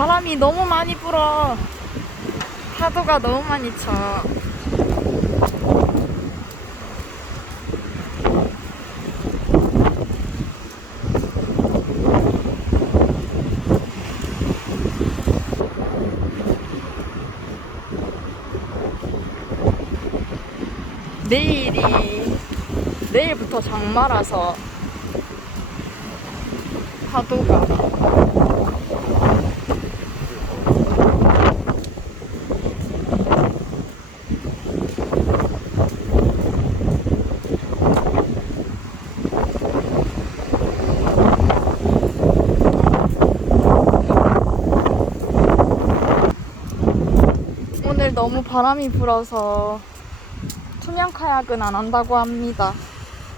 바람이 너무 많이 불어. 파도가 너무 많이 쳐. 내일이 내일부터 장마라서 파도가 오늘 너무 바람이 불어서 투명 카약은 안 한다고 합니다.